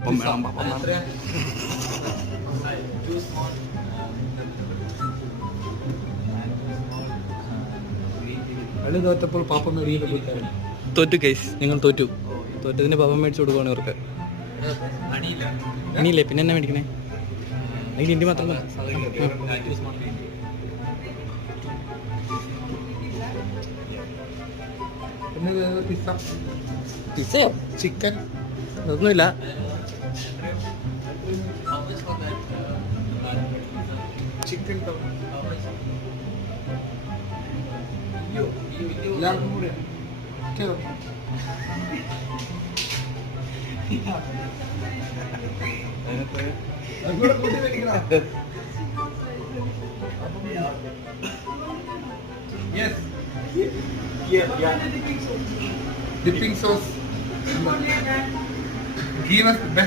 അപ്പം വേണം പപ്പം വേണം. കളി തോറ്റപ്പോൾ പാപ്പം മേടിക്കുന്ന കൂട്ടുകാരൻ തോറ്റു കേസ്, നിങ്ങൾ തോറ്റു. തോറ്റതിന് പാപ്പം മേടിച്ചു കൊടുക്കുവാണ് ഇവർക്ക്. ഇനിയില്ലേ പിന്നെ എന്നാ മേടിക്കണേ? അല്ലെങ്കിൽ ഇന്ത്യ മാത്രം പിന്നെ പിസ്സ, പിസയോ ചിക്കൻ, അതൊന്നുമില്ല. ചിക്കൻ എല്ലാവർക്കും കൂടെ കേട്ടോ. അതുകൂടെ കൂട്ടി വെക്കണം. Yes. Dipping sauce. Give us the best